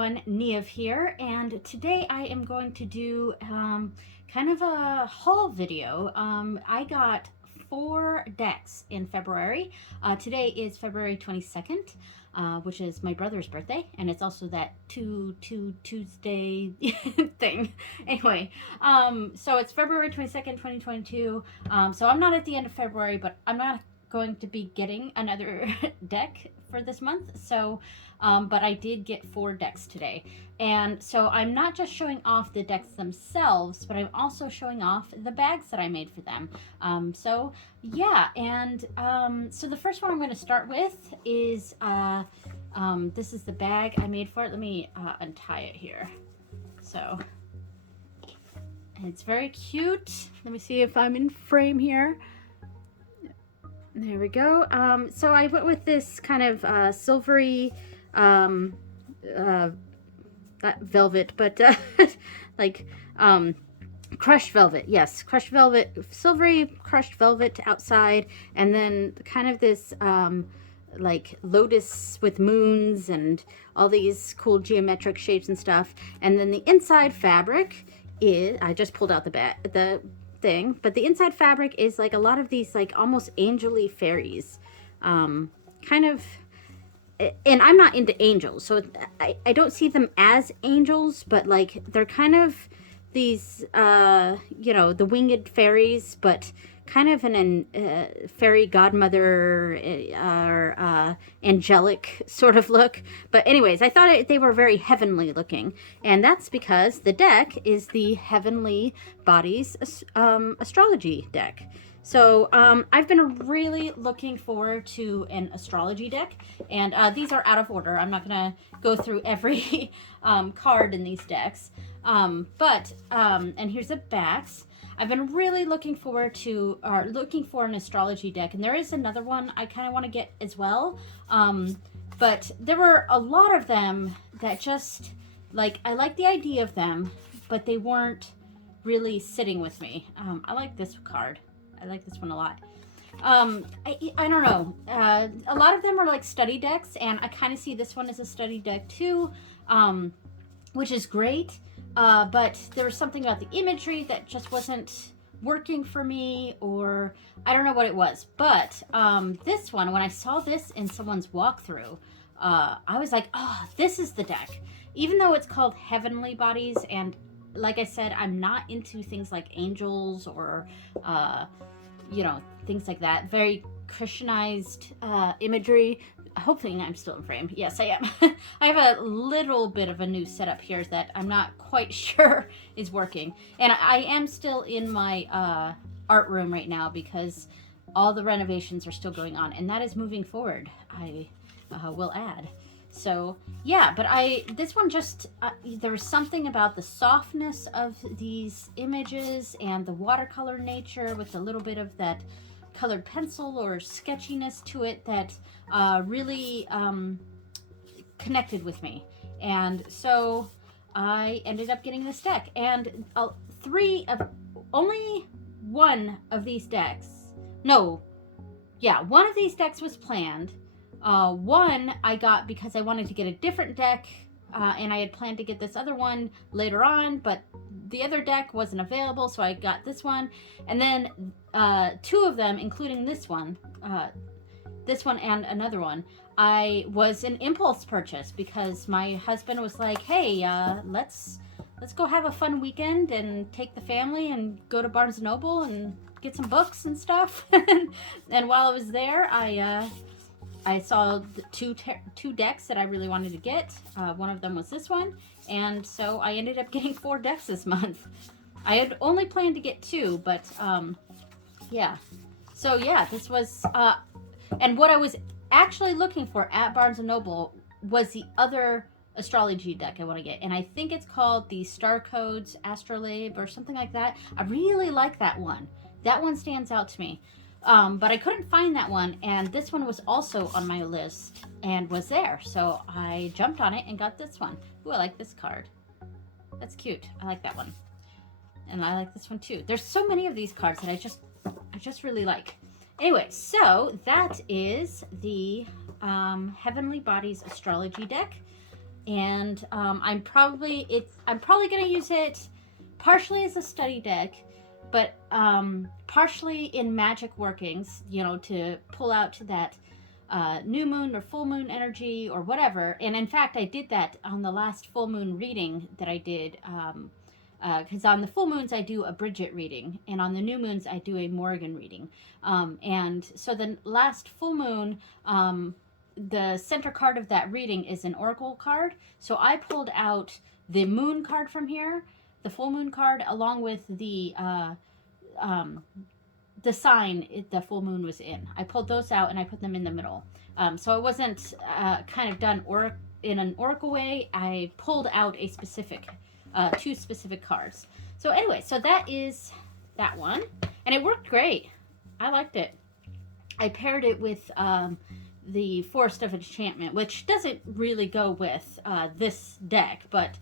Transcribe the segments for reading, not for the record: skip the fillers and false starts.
everyone, Niev here, and today I am going to do kind of a haul video. I got 4 decks in February. Today is February 22nd, which is my brother's birthday, and it's also that Tuesday thing. Anyway, so it's February 22nd, 2022, so I'm not at the end of February, but I'm not going to be getting another deck for this month, so but I did get 4 decks today, and so I'm not just showing off the decks themselves, but I'm also showing off the bags that I made for them. So yeah, and so the first one I'm going to start with is this is the bag I made for it. Let me untie it here. So it's very cute. Let me see if I'm in frame here. There we go. So I went with this kind of silvery, not velvet, but like crushed velvet. Yes, crushed velvet, silvery crushed velvet outside, and then kind of this like lotus with moons and all these cool geometric shapes and stuff. And then the inside fabric is, I just pulled out the thing, but the inside fabric is like a lot of these like almost angel-y fairies, kind of, and I'm not into angels, so I don't see them as angels, but like they're kind of these you know, the winged fairies, but kind of an fairy godmother or angelic sort of look. But anyways, I thought they were very heavenly looking, and that's because the deck is the Heavenly Bodies Astrology deck. So I've been really looking forward to an astrology deck, and these are out of order. I'm not gonna go through every card in these decks, but and here's the backs. I've been really looking forward to, or looking for an astrology deck, and there is another one I kind of want to get as well. But there were a lot of them that just, like, I like the idea of them, but they weren't really sitting with me. I like this card. I like this one a lot. I don't know. A lot of them are like study decks, and I kind of see this one as a study deck too, which is great. But there was something about the imagery that just wasn't working for me, or I don't know what it was. But this one, when I saw this in someone's walkthrough, I was like, oh, this is the deck. Even though it's called Heavenly Bodies, and like I said, I'm not into things like angels or, you know, things like that. Very Christianized imagery. Hopefully I'm still in frame. Yes, I am. I have a little bit of a new setup here that I'm not quite sure is working. And I am still in my art room right now because all the renovations are still going on. And that is moving forward, I will add. So, yeah, but this one just, there was something about the softness of these images and the watercolor nature with a little bit of that colored pencil or sketchiness to it that really connected with me. And so I ended up getting this deck, and only one of these decks, no, yeah, one of these decks was planned. One I got because I wanted to get a different deck, and I had planned to get this other one later on, but the other deck wasn't available, so I got this one. And then 2 of them, including this one and another one, I was an impulse purchase because my husband was like, hey, let's go have a fun weekend and take the family and go to Barnes & Noble and get some books and stuff. And while I was there, I saw the two decks that I really wanted to get. One of them was this one, and so I ended up getting 4 decks this month. I had only planned to get 2, but yeah. So yeah, this was, and what I was actually looking for at Barnes & Noble was the other astrology deck I want to get, and I think it's called the Star Codes Astrolabe or something like that. I really like that one. That one stands out to me. But I couldn't find that one, and this one was also on my list and was there, so I jumped on it and got this one. Ooh, I like this card. That's cute. I like that one. And I like this one too. There's so many of these cards that I just really like. Anyway, so that is the Heavenly Bodies Astrology deck. and I'm probably going to use it partially as a study deck, but partially in magic workings, you know, to pull out to that new moon or full moon energy or whatever. And in fact, I did that on the last full moon reading that I did, because on the full moons I do a Bridget reading, and on the new moons I do a Morgan reading. And so the last full moon, the center card of that reading is an oracle card. So I pulled out the moon card from here, the full moon card, along with the sign the full moon was in. I pulled those out and I put them in the middle. So it wasn't kind of done in an oracle way. I pulled out a specific, two specific cards. So anyway, so that is that one. And it worked great. I liked it. I paired it with the Forest of Enchantment, which doesn't really go with this deck, but,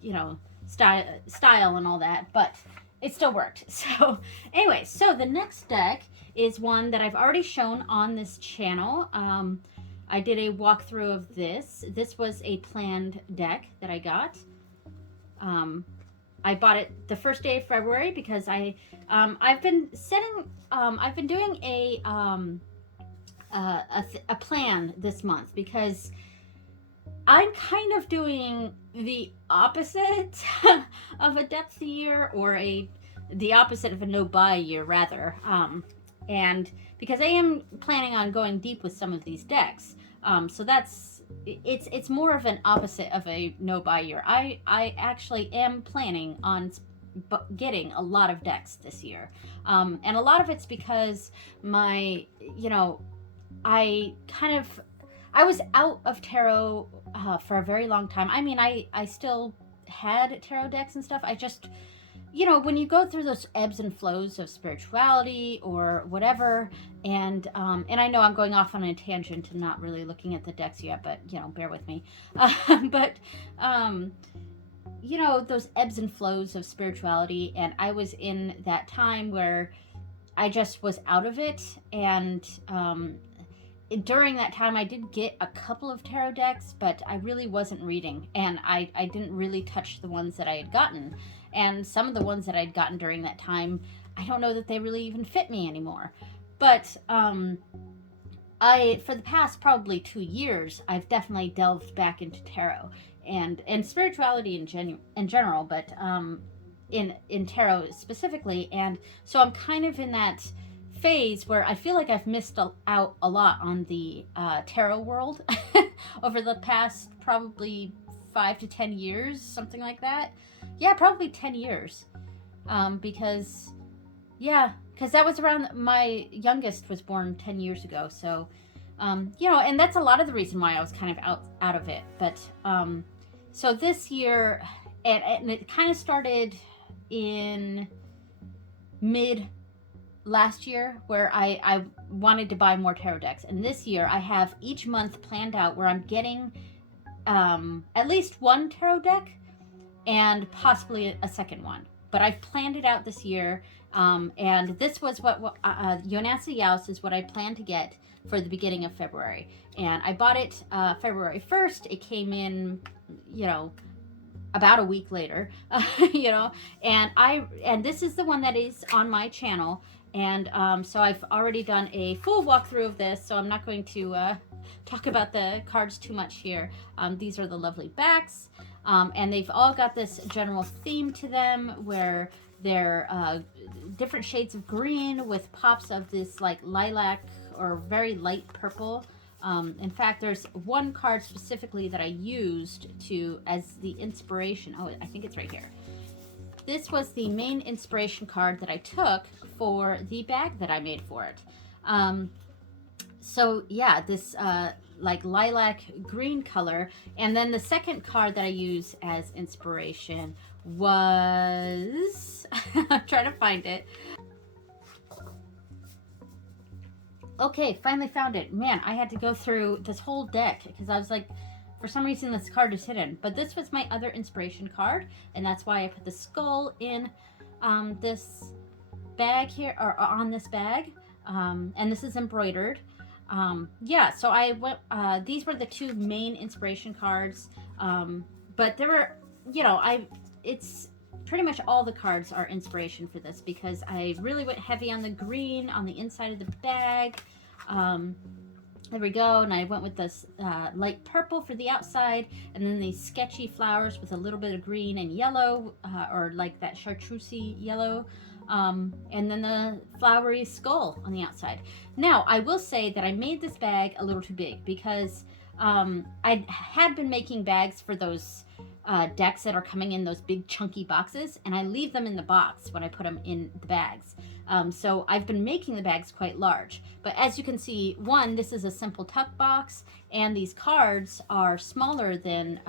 you know, style and all that. But it still worked. So anyway, so the next deck is one that I've already shown on this channel. I did a walkthrough of this. This was a planned deck that I got. I bought it the first day of February because I've been doing a plan this month, because I'm kind of doing the opposite of a depth year, or the opposite of a no-buy year, rather. And because I am planning on going deep with some of these decks, so it's more of an opposite of a no-buy year. I actually am planning on getting a lot of decks this year, and a lot of it's because I was out of tarot for a very long time. I mean, I still had tarot decks and stuff. I just, you know, when you go through those ebbs and flows of spirituality or whatever, and I know I'm going off on a tangent and not really looking at the decks yet, but, you know, bear with me. You know, those ebbs and flows of spirituality, and I was in that time where I just was out of it, and during that time I did get a couple of tarot decks, but I really wasn't reading, and I didn't really touch the ones that I had gotten. And some of the ones that I'd gotten during that time, I don't know that they really even fit me anymore. But for the past probably 2 years, I've definitely delved back into tarot and spirituality in general, but in tarot specifically. And so I'm kind of in that phase where I feel like I've missed out a lot on the tarot world over the past probably 5 to 10 years, something like that. Yeah, probably 10 years. Because that was around, my youngest was born 10 years ago. So, you know, and that's a lot of the reason why I was kind of out of it. But, so this year, and it kind of started in mid last year, where I wanted to buy more tarot decks. And this year I have each month planned out where I'm getting at least one tarot deck and possibly a second one. But I've planned it out this year, and this was what Jonasa Jaus is what I planned to get for the beginning of February. And I bought it February 1st. It came in, you know, about a week later, you know, and this is the one that is on my channel. And so I've already done a full walkthrough of this, so I'm not going to talk about the cards too much here. These are the lovely backs, and they've all got this general theme to them, where they're different shades of green with pops of this like lilac or very light purple. In fact, there's one card specifically that I used as the inspiration. Oh, I think it's right here. This was the main inspiration card that I took for the bag that I made for it. So yeah, this like lilac green color. And then the second card that I use as inspiration was, I'm trying to find it. Okay, finally found it. Man, I had to go through this whole deck because I was like, for some reason this card is hidden. But this was my other inspiration card, and that's why I put the skull in this bag here, or on this bag. And this is embroidered. Yeah, so I went, these were the two main inspiration cards. But there were, you know, it's pretty much all the cards are inspiration for this because I really went heavy on the green on the inside of the bag. Um, there we go, and I went with this light purple for the outside, and then these sketchy flowers with a little bit of green and yellow, or like that chartreusey yellow, and then the flowery skull on the outside. Now, I will say that I made this bag a little too big because I had been making bags for those decks that are coming in those big chunky boxes, and I leave them in the box when I put them in the bags. So I've been making the bags quite large. But as you can see, one, this is a simple tuck box, and these cards are smaller than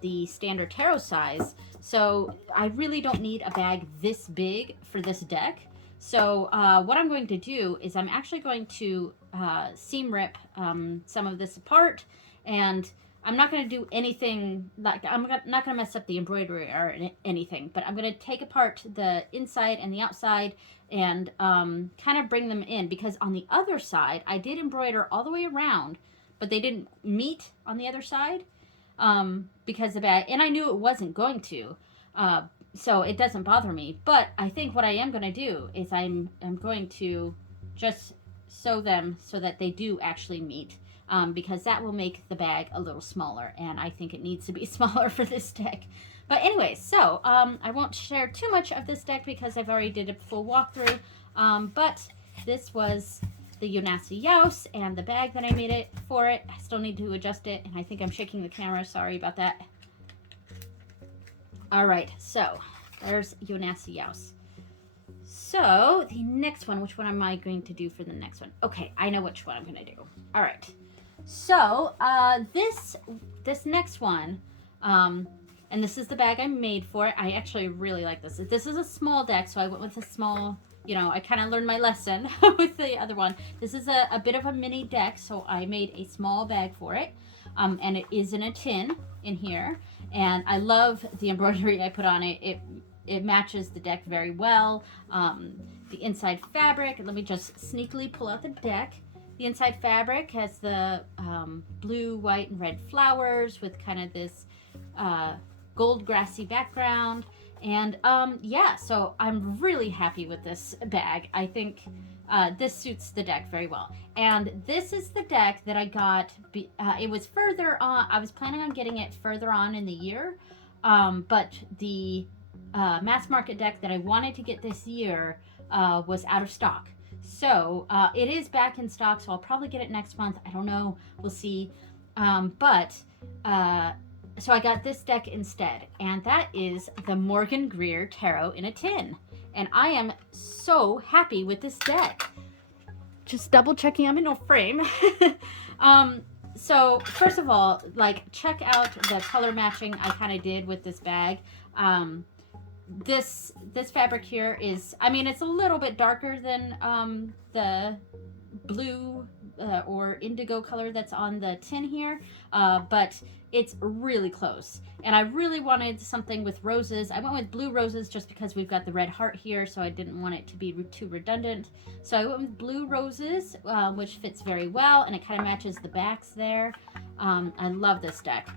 the standard tarot size. So I really don't need a bag this big for this deck. So what I'm going to do is I'm actually going to seam rip some of this apart, and I'm not going to do anything, like I'm not going to mess up the embroidery or anything, but I'm going to take apart the inside and the outside and kind of bring them in, because on the other side, I did embroider all the way around, but they didn't meet on the other side because the bag, and I knew it wasn't going to, so it doesn't bother me. But I think what I am going to do is I'm going to just sew them so that they do actually meet. Because that will make the bag a little smaller, and I think it needs to be smaller for this deck. But anyway, so I won't share too much of this deck because I've already did a full walkthrough. But this was the Jonasa Jaus and the bag that I made it for it. I still need to adjust it, and I think I'm shaking the camera. Sorry about that. All right, so there's Jonasa Jaus. So the next one, which one am I going to do for the next one? Okay, I know which one I'm going to do. All right. So this next one, and this is the bag I made for it. I actually really like this. This is a small deck, so I went with a small, you know, I kind of learned my lesson with the other one. This is a bit of a mini deck, so I made a small bag for it, and it is in a tin in here, and I love the embroidery I put on it. It matches the deck very well. The inside fabric, let me just sneakily pull out the deck. The inside fabric has the blue, white, and red flowers with kind of this gold grassy background. And yeah, so I'm really happy with this bag. I think this suits the deck very well. And this is the deck that I got. It was further on. I was planning on getting it further on in the year. But the mass market deck that I wanted to get this year was out of stock. So it is back in stock, so I'll probably get it next month. I don't know. We'll see. So I got this deck instead, and that is the Morgan-Greer Tarot in a tin. And I am so happy with this deck. Just double checking I'm in no frame. So first of all, like, check out the color matching I kind of did with this bag. This fabric here is, I mean, it's a little bit darker than the blue or indigo color that's on the tin here, but it's really close. And I really wanted something with roses. I went with blue roses just because we've got the red heart here, so I didn't want it to be too redundant. So I went with blue roses, which fits very well, and it kind of matches the backs there. I love this deck.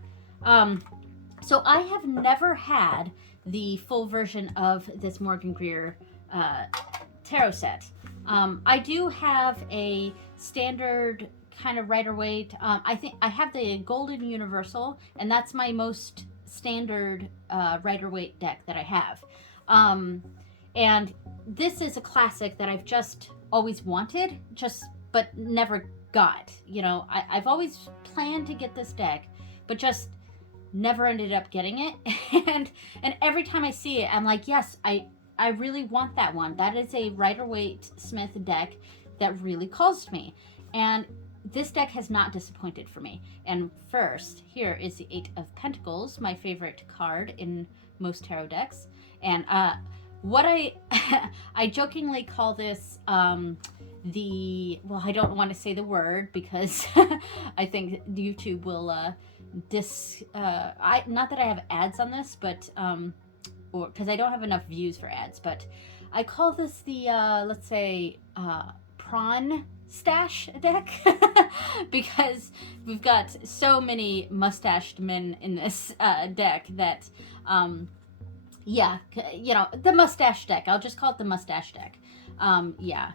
So I have never had the full version of this Morgan-Greer tarot set. I do have a standard kind of Rider-Waite. I think I have the Golden Universal, and that's my most standard Rider-Waite deck that I have. And this is a classic that I've just always wanted, but never got. You know, I've always planned to get this deck, but just never ended up getting it. and every time I see it, I'm like, yes, I really want that one. That is a Rider-Waite Smith deck that really calls to me. And this deck has not disappointed for me. And first, here is the Eight of Pentacles, my favorite card in most tarot decks. And what I jokingly call this well, I don't want to say the word because I think YouTube will not that I have ads on this, but or because I don't have enough views for ads, but I call this the let's say prawn mustache deck because we've got so many mustached men in this deck that yeah, the mustache deck. I'll just call it the mustache deck. Yeah.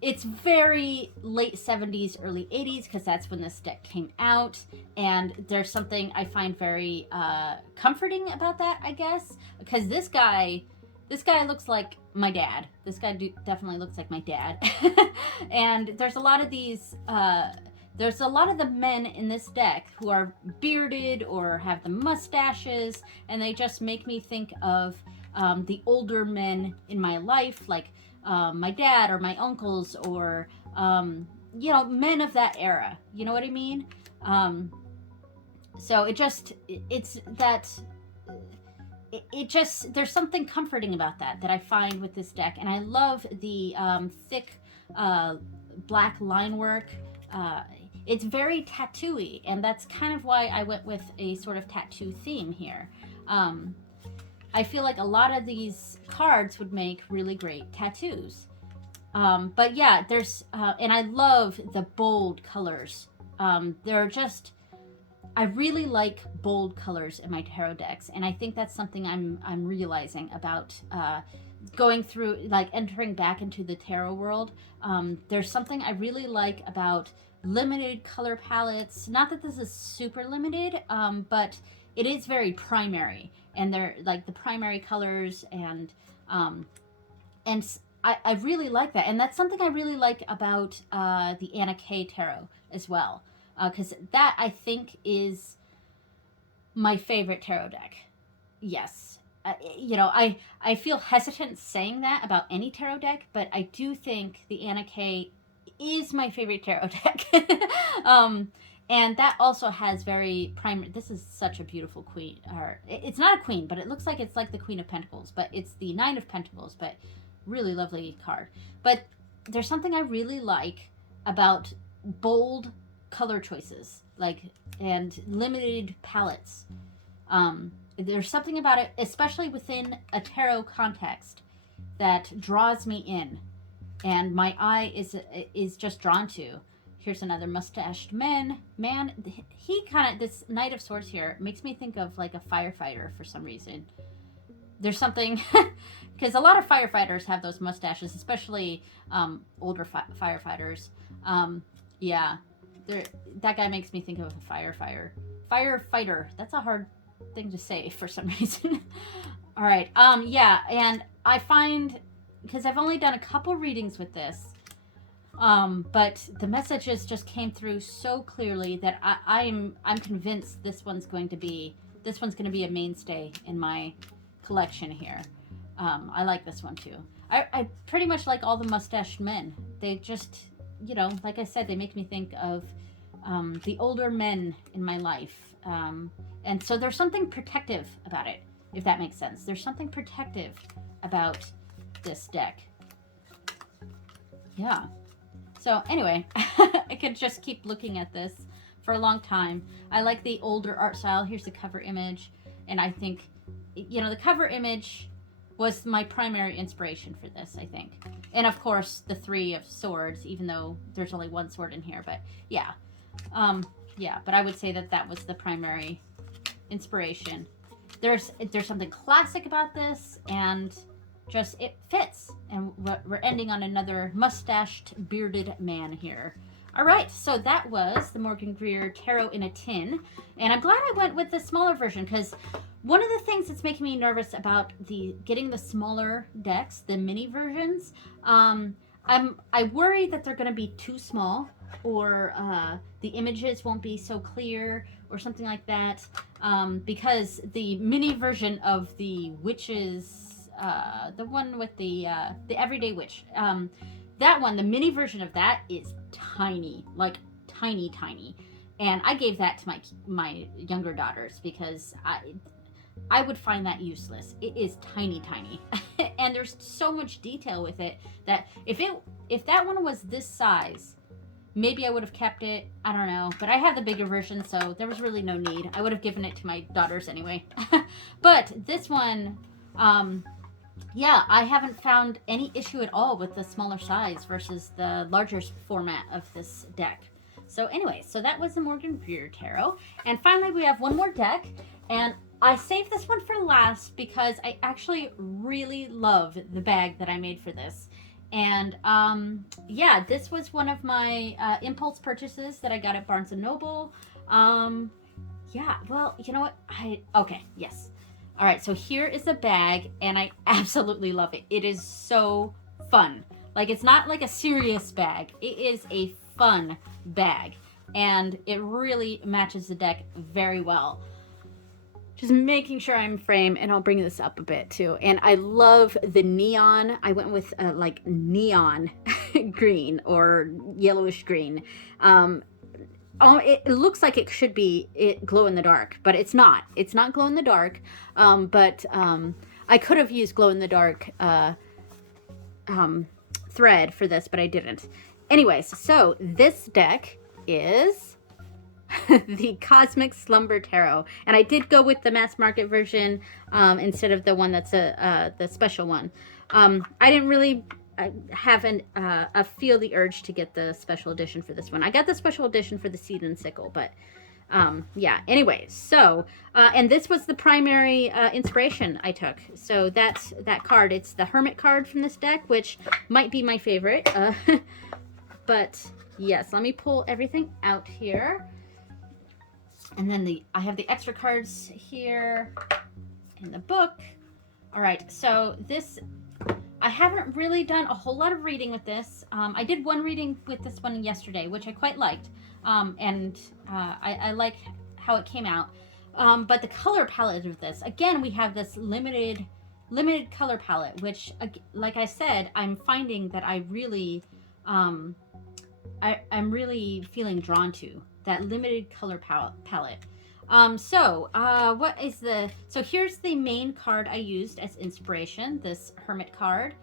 It's very late 70s, early 80s, because that's when this deck came out. And there's something I find very comforting about that, I guess. Because this guy looks like my dad. This guy definitely looks like my dad. And there's a lot of these... there's a lot of the men in this deck who are bearded or have the mustaches, and they just make me think of the older men in my life, like my dad or my uncles or, men of that era. You know what I mean? So there's something comforting about that I find with this deck. And I love the thick black line work. It's very tattooy, and that's kind of why I went with a sort of tattoo theme here. I feel like a lot of these cards would make really great tattoos. But yeah, there's, and I love the bold colors. They're just, I really like bold colors in my tarot decks, and I think that's something I'm realizing about going through, like entering back into the tarot world. There's something I really like about limited color palettes. Not that this is super limited, but it is very primary, and they're like the primary colors, and I really like that, and that's something I really like about the Anna K Tarot as well, because that I think is my favorite tarot deck. Yes. I feel hesitant saying that about any tarot deck, but I do think the Anna K is my favorite tarot deck. And that also has very primary. This is such a beautiful queen. Or it's not a queen, but it looks like it's like the Queen of Pentacles, but it's the Nine of Pentacles, but really lovely card. But there's something I really like about bold color choices, and limited palettes. There's something about it, especially within a tarot context, that draws me in, and my eye is just drawn to. Here's another mustached man. He kind of, this Knight of Swords here makes me think of like a firefighter for some reason. There's something, because a lot of firefighters have those mustaches, especially older firefighters. Yeah, that guy makes me think of a firefighter. That's a hard thing to say for some reason. All right. Yeah, and I find, because I've only done a couple readings with this, but the messages just came through so clearly that I'm convinced this one's going to be a mainstay in my collection here. I like this one too. I pretty much like all the mustached men. They just, like I said, they make me think of the older men in my life. And so there's something protective about it, if that makes sense. There's something protective about this deck. Yeah. So anyway, I could just keep looking at this for a long time. I like the older art style. Here's the cover image. And I think, the cover image was my primary inspiration for this, I think. And of course, the Three of Swords, even though there's only one sword in here. But yeah. Yeah, but I would say that was the primary inspiration. There's something classic about this, and just it fits. And we're ending on another mustached, bearded man here. All right, so that was the Morgan-Greer Tarot in a Tin, and I'm glad I went with the smaller version, because one of the things that's making me nervous about getting the smaller decks, the mini versions, I worry that they're going to be too small, or the images won't be so clear, or something like that, because the mini version of the witches, the one with the Everyday Witch, that one, the mini version of that is tiny, like tiny, and I gave that to my younger daughters because I would find that useless. It is tiny, and there's so much detail with it that if that one was this size, maybe I would have kept it. I don't know, but I have the bigger version, so there was really no need. I would have given it to my daughters anyway. But this one, yeah, I haven't found any issue at all with the smaller size versus the larger format of this deck. So anyway, so that was the Morgan-Greer Tarot. And finally, we have one more deck. And I saved this one for last because I actually really love the bag that I made for this. And yeah, this was one of my impulse purchases that I got at Barnes & Noble. Yeah, well, you know what? Okay, yes. All right, so here is the bag, and I absolutely love it. It is so fun. Like, it's not like a serious bag. It is a fun bag, and it really matches the deck very well. Just making sure I'm framed, and I'll bring this up a bit too. And I love the neon. I went with like neon green or yellowish green. Oh, it looks like it should be glow in the dark, but it's not. It's not glow in the dark. But I could have used glow in the dark thread for this, but I didn't. Anyways, so this deck is the Cosmic Slumber Tarot, and I did go with the mass market version instead of the one that's the special one. I didn't really feel the urge to get the special edition for this one. I got the special edition for the Seed and Sickle, but yeah. Anyway, so and this was the primary inspiration I took. So that's that card. It's the Hermit card from this deck, which might be my favorite. But yes, let me pull everything out here. And then I have the extra cards here in the book. All right, so this, I haven't really done a whole lot of reading with this. I did one reading with this one yesterday, which I quite liked. And I like how it came out. But the color palette of this, again, we have this limited color palette, which, like I said, I'm finding that I really, I'm really feeling drawn to that limited color palette. What is so here's the main card I used as inspiration, this Hermit card.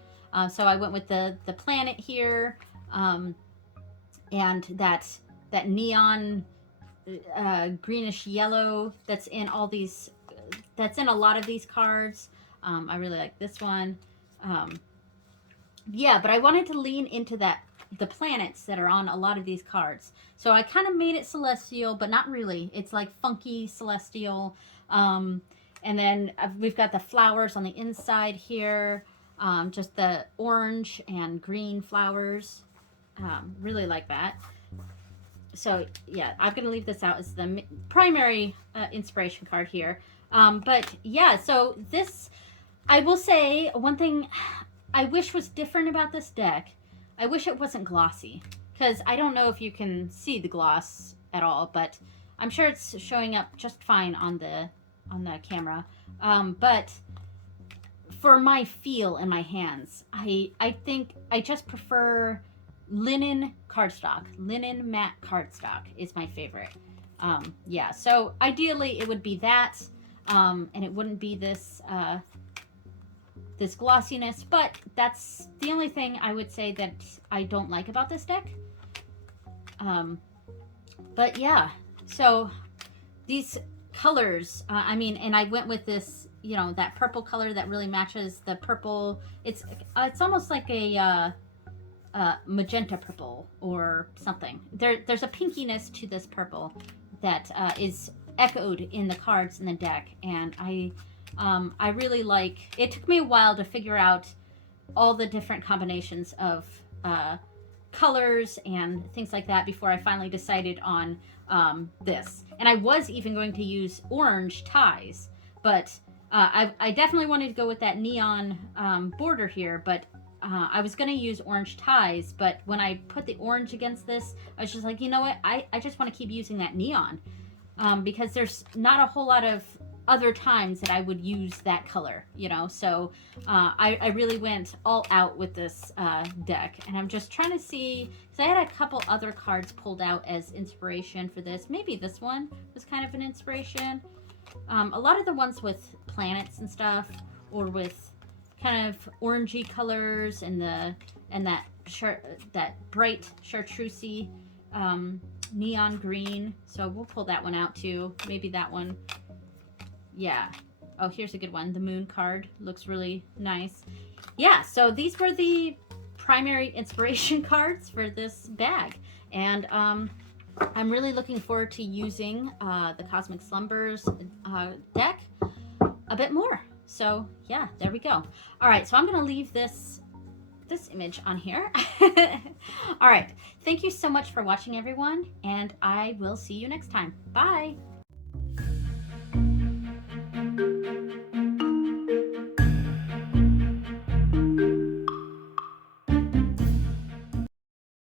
So I went with the planet here, and that neon greenish yellow that's in all these, that's in a lot of these cards. I really like this one. Yeah, but I wanted to lean into the planets that are on a lot of these cards. So I kind of made it celestial, but not really. It's like funky celestial. And then we've got the flowers on the inside here. Just the orange and green flowers. Really like that. So yeah, I'm going to leave this out as the primary inspiration card here. But yeah, so this, I will say one thing I wish was different about this deck. I wish it wasn't glossy, because I don't know if you can see the gloss at all, but I'm sure it's showing up just fine on the camera. But for my feel in my hands, I think I just prefer linen cardstock. Linen matte cardstock is my favorite. Yeah, so ideally it would be that, and it wouldn't be this this glossiness, but that's the only thing I would say that I don't like about this deck. But yeah, so these colors, I mean, and I went with this, you know, that purple color that really matches the purple. It's almost like a magenta purple or something. There's a pinkiness to this purple that is echoed in the cards in the deck, and I really like. It took me a while to figure out all the different combinations of colors and things like that before I finally decided on this. And I was even going to use orange ties, but I definitely wanted to go with that neon border here, but I was going to use orange ties, but when I put the orange against this, I was just like, you know what, I just want to keep using that neon, because there's not a whole lot of other times that I would use that color, you know. So I really went all out with this deck, and I'm just trying to see, because I had a couple other cards pulled out as inspiration for this. Maybe this one was kind of an inspiration. A lot of the ones with planets and stuff, or with kind of orangey colors, and that bright chartreusey neon green. So we'll pull that one out too. Maybe that one. Yeah. Oh, here's a good one. The moon card looks really nice. Yeah, so these were the primary inspiration cards for this bag. And I'm really looking forward to using the Cosmic Slumbers deck a bit more. So yeah, there we go. All right, so I'm going to leave this image on here. All right, thank you so much for watching, everyone, and I will see you next time. Bye.